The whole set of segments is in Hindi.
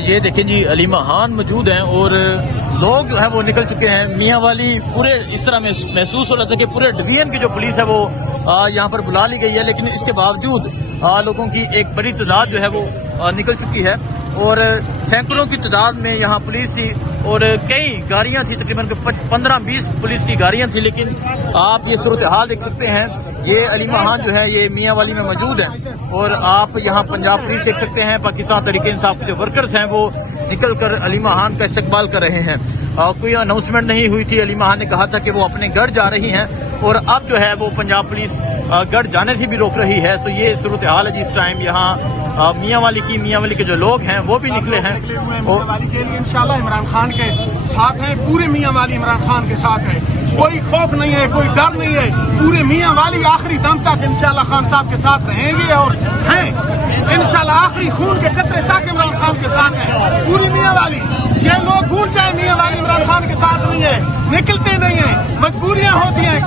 ये देखें जी अली महान मौजूद हैं और लोग जो है वो निकल चुके हैं। मियाँ वाली पूरे इस तरह महसूस हो रहा था कि पूरे डिवीजन की जो पुलिस है वो यहाँ पर बुला ली गई है, लेकिन इसके बावजूद लोगों की एक बड़ी तादाद जो है वो निकल चुकी है और सैकड़ों की तादाद में यहाँ पुलिस थी और कई गाड़ियाँ थी, तकरीबन 15-20 पुलिस की गाड़ियाँ थी। लेकिन आप ये सूरत हाल देख सकते हैं, ये अली महान जो है ये मियाँ वाली में मौजूद है और आप यहाँ पंजाब पुलिस देख सकते हैं, पाकिस्तान तहरीक इंसाफ के जो वर्कर्स हैं वो निकल कर अली महान का इस्तकबाल कर रहे हैं। कोई अनाउंसमेंट नहीं हुई थी, अली महान ने कहा था कि वो अपने घर जा रही हैं और अब जो है वो पंजाब पुलिस घर जाने से भी रोक रही है। तो ये सूरत हाल है जिस टाइम यहाँ मियाँ वाली के जो लोग हैं वो भी निकले हैं और इंशाल्लाह इमरान खान के साथ है, पूरे मियाँ वाली इमरान खान के साथ है, कोई खौफ नहीं है, कोई डर नहीं है, पूरे मियाँ वाली आखिरी दम तक इंशाल्लाह खान साहब के साथ रहेंगे और हैं इंशाल्लाह आखिरी खून के कतरे तक इमरान खान के साथ है पूरी मियाँ वाली। ये लोग भूल जाए मियाँ वाली इमरान खान के साथ नहीं है, निकलते नहीं है, मजबूरियाँ होती हैं,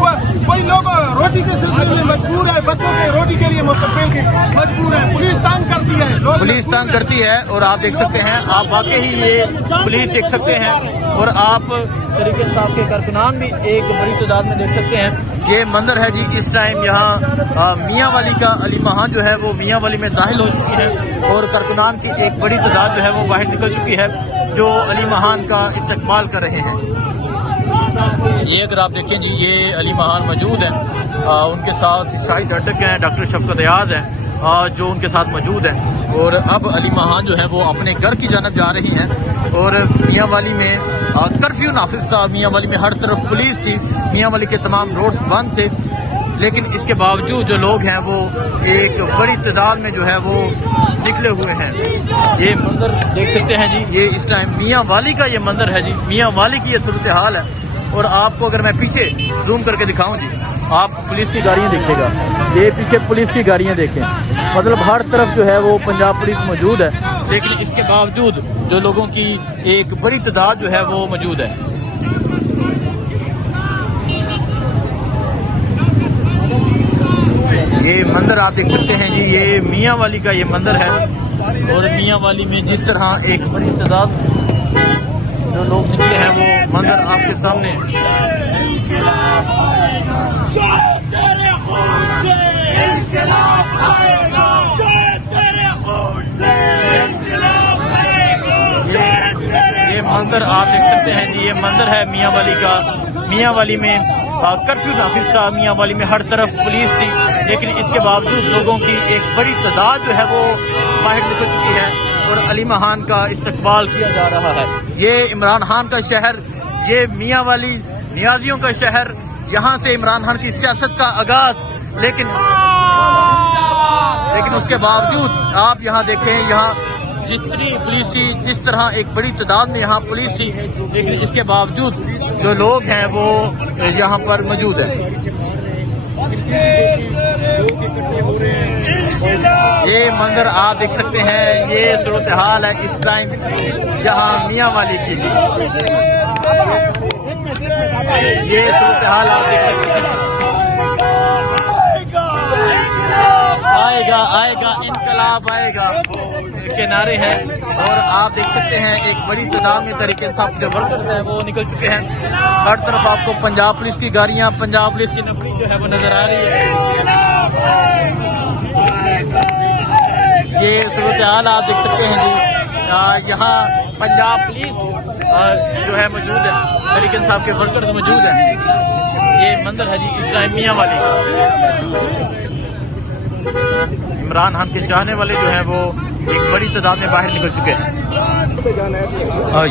कोई लोग रोटी के सिलसिले में मजबूर है, बच्चों के रोटी के लिए मुस्तकबिल की मजबूर है, पुलिस तंग करती है, पुलिस तंग करती है और आप देख सकते हैं, आप वाकई ही ये पुलिस देख सकते हैं और आप तरीके साहब के कारकुनान भी एक बड़ी तादाद में देख सकते हैं। ये मंदिर है जी इस टाइम यहाँ मियाँ वाली का अली महान जो है वो मियाँ वाली में दाखिल हो चुकी है और कारकुनान की एक बड़ी तादाद जो है वो बाहर निकल चुकी है जो अली महान का इस्तकबाल कर रहे हैं। ये अगर आप देखें जी ये अली महान मौजूद हैं, उनके साथ शाहिद अटक हैं, डॉक्टर शफकत अयाज हैं जो उनके साथ मौजूद हैं और अब अली महान जो है वो अपने घर की जानब जा रही हैं और मियाँ वाली में कर्फ्यू नाफिज था, मियाँ वाली में हर तरफ पुलिस थी, मियाँ वाली के तमाम रोड्स बंद थे, लेकिन इसके बावजूद जो लोग हैं वो एक बड़ी तादाद में जो है वो निकले हुए हैं। ये मंदिर देख सकते हैं जी, ये इस टाइम मियाँ वाली का ये मंदिर है जी, मियाँ वाली की ये सूरत हाल है और आपको अगर मैं पीछे जूम करके दिखाऊं जी, आप पुलिस की गाड़ियां देखिएगा, ये पीछे पुलिस की गाड़ियां देखें, मतलब हर तरफ जो है वो पंजाब पुलिस मौजूद है, लेकिन इसके बावजूद जो लोगों की एक बड़ी तादाद जो है वो मौजूद है। ये मंदिर आप देख सकते हैं जी, ये मियाँ वाली का ये मंदिर है और मियाँ वाली में जिस तरह एक बड़ी तादाद जो लोग निकले हैं वो मंदिर आपके सामने। ये मंदिर आप देख सकते हैं जी, ये मंदिर है मियाँ वाली का। मियाँ वाली में कर्फ्यू नाफिज था, मियाँ वाली में हर तरफ पुलिस थी, लेकिन इसके बावजूद लोगों की एक बड़ी तादाद जो है वो बाहर निकल चुकी है और अली महान का इस्तकबाल किया जा रहा है। ये इमरान खान का शहर, ये मियाँ वाली नियाजियों का शहर, यहाँ से इमरान खान की सियासत का आगाज, लेकिन उसके बावजूद आप यहाँ देखें, यहाँ जितनी पुलिस थी, जिस तरह एक बड़ी तादाद में यहाँ पुलिस थी, लेकिन इसके बावजूद जो लोग हैं वो यहाँ पर मौजूद हैं। ये मंदिर आप देख सकते हैं, ये सूरत हाल है इस टाइम यहाँ मियाँ वाली की, ये सूरत हाल आप देख सकते हैं। आएगा आएगा इनकलाब आएगा के नारे हैं और आप देख सकते हैं एक बड़ी तादाद में तरीके से जो वर्कर्स हैं वो निकल चुके हैं। हर तरफ आपको पंजाब पुलिस की गाड़ियां, पंजाब पुलिस की नफरी जो है वो नजर आ रही है। ये सूरत हाल आप देख सकते हैं जी, यहाँ पंजाब पुलिस जो है मौजूद है, तरीके साहब के वर्कर्स मौजूद हैं। ये मंदिर है जी इस टाइम मियाँ वाली। इमरान खान के चाहने वाले जो हैं वो एक बड़ी तादाद में बाहर निकल चुके हैं।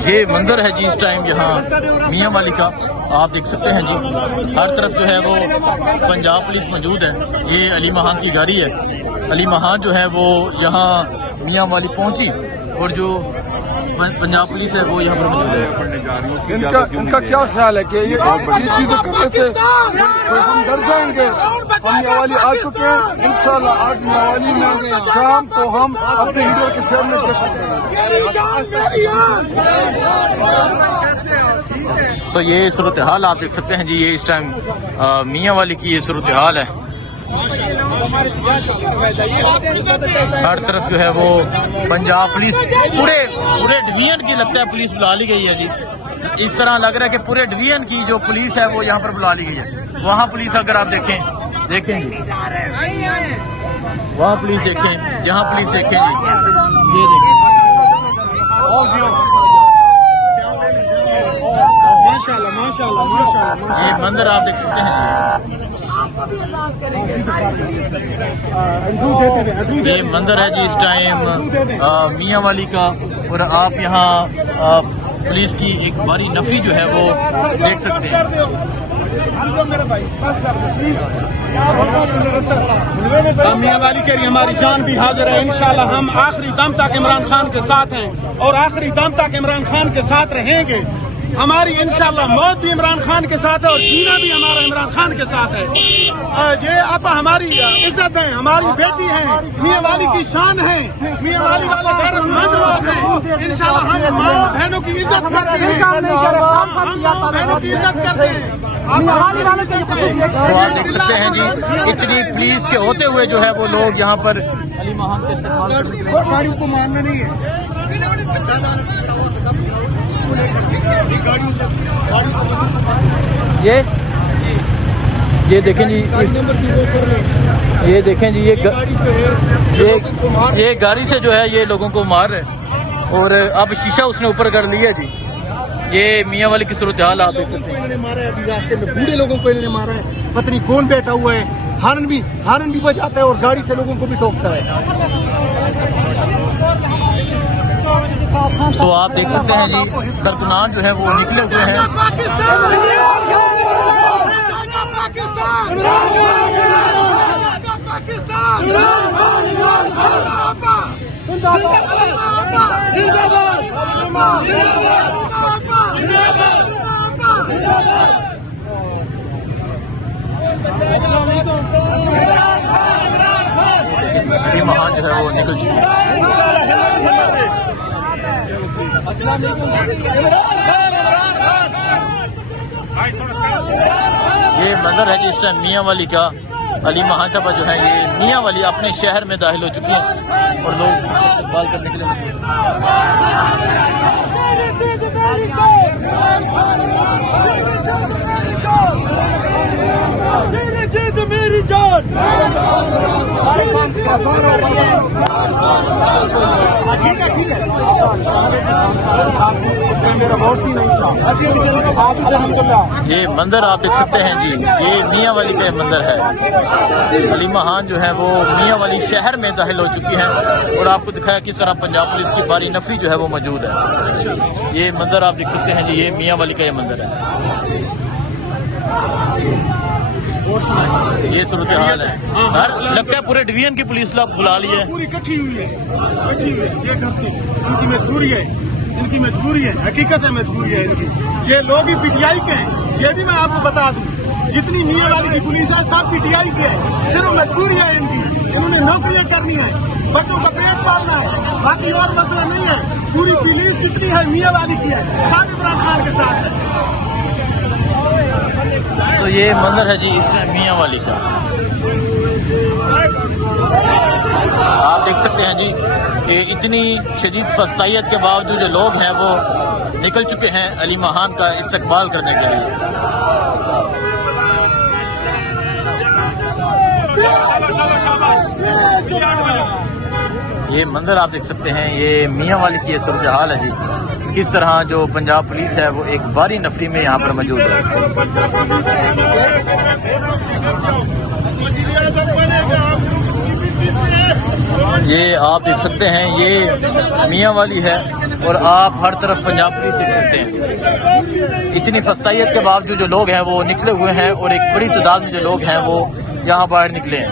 ये मंदिर है जी इस टाइम यहाँ मियाँ वाली का, आप देख सकते हैं जी, हर तरफ जो है वो पंजाब पुलिस मौजूद है। ये अली महान की गाड़ी है, अली महान जो है वो यहाँ मियाँ वाली पहुँची और जो पंजाब पुलिस है वो यहाँ पर मौजूद है। इनका क्या ख्याल है कि ये चीजें करने से हम डर जाएंगे? हम मियाँ वाली आ चुके हैं, इंशाल्लाह आज मियाँ वाली में शाम को हम अपने लीडर के सामने जश्न करेंगे। तो ये सूरत हाल आप देख सकते हैं जी, ये इस टाइम मियाँ वाली की ये सूरत हाल है। हर तरफ जो है वो पंजाब पुलिस पूरे डिवीजन की लगता है पुलिस बुला ली गई है जी। इस तरह लग रहा है कि पूरे डिवीजन की जो पुलिस है वो यहाँ पर बुला ली गई है। वहाँ पुलिस अगर आप देखें जी, वहाँ पुलिस देखें, यहाँ पुलिस देखें जी, ये देखें माशाल्लाह माशाल्लाह माशाल्लाह। ये मंदिर आप देख सकते हैं जी। ये मंदिर है जी इस टाइम मियाँ वाली का, और आप यहाँ पुलिस की एक भारी नफरी जो है वो देख सकते हैं। मियाँ वाली के लिए हमारी जान भी हाजिर है। इंशाल्लाह हम आखिरी दम तक इमरान खान के साथ हैं और आखिरी दम तक इमरान खान के साथ रहेंगे। हमारी इंशाल्लाह मौत भी इमरान खान के साथ है और जीना भी हमारा इमरान खान के साथ है। ये आप हमारी इज्जत है, हमारी बेटी है, मियाँ वाली की शान है, मियाँ वाली वाले गैरतमंद लोग हैं। इंशाल्लाह हम माँ बहनों की इज्जत करते हैं, हम माँ बहनों की इज्जत करते हैं। तो आप देख सकते हैं जी, इतनी पुलिस के होते हुए जो है वो लोग यहाँ पर अली महान के इस्तेमाल करने के लिए गाड़ियों को मारना नहीं है। ये देखें जी, ये देखें जी, ये गाड़ी से जो है ये लोगों को मार रहे, और अब शीशा उसने ऊपर कर लिया जी। ये मियाँ वाली की सूरत हाल आप देख सकते हैं। इन्होंने मारा है अभी रास्ते में, बूढ़े लोगों को इन्होंने मारा है, पता नहीं कौन बैठा हुआ है, हारन भी बजाता है और गाड़ी से लोगों को भी ठोकता है। तो आप देख सकते हैं जी, कारकुनान जो है वो निकले हुए हैं। अली महान जो है वो निकल चुके हैं। ये मंदिर है जी इस टाइम मियाँ वाली का। अली महान साहब जो है ये मियाँ वाली अपने शहर में दाखिल हो चुकी हैं और लोग इस्तेमाल करने के लिए मेरी जान ठीक है मेरा वोट ही नहीं था। ये मंदिर आप देख सकते हैं जी, ये मियाँ वाली का मंदिर है। अली महान जो है वो मियाँ वाली शहर में दाखिल हो चुकी हैं और आपको दिखाया किस तरह पंजाब पुलिस की भारी नफरी जो है वो मौजूद है। ये मंदिर आप देख सकते हैं जी, ये मियाँ वाली का ये मंदिर है। ये सूरत हाल है। हर लगता है पूरे डिवीजन की पुलिस लोग बुला ली है, पूरी इकट्ठी हुई है। ये घर की इनकी मजबूरी है, हकीकत है, मजबूरी है इनकी। ये लोग ही पीटीआई के हैं, ये भी मैं आपको बता दूं। जितनी मियाँ वाली की पुलिस है सब पीटीआई के हैं, सिर्फ मजबूरी है इनकी। इन्होंने नौकरियां करनी है, बच्चों का पेट पालना है, बाकी और मसला नहीं है। पूरी पुलिस जितनी है मियाँ वाली की है, सब इमरान खान के साथ है। तो ये मंदिर है जी इस टाइम मियाँ वाली का। आप देख सकते हैं जी कि इतनी शदीद फस्तायत के बावजूद जो लोग हैं वो निकल चुके हैं अली महान का इस्तकबाल करने के लिए। ये मंदिर आप देख सकते हैं, ये मियाँ वाली की सूरत हाल है जी। किस तरह जो पंजाब पुलिस है वो एक भारी नफरी में यहाँ पर मौजूद है। ये आप देख सकते हैं, ये मियाँ वाली है और आप हर तरफ पंजाब पुलिस देख सकते हैं। इतनी फस्तायत के बावजूद जो लोग हैं वो निकले हुए हैं और एक बड़ी तादाद में जो लोग हैं वो यहाँ बाहर निकले हैं।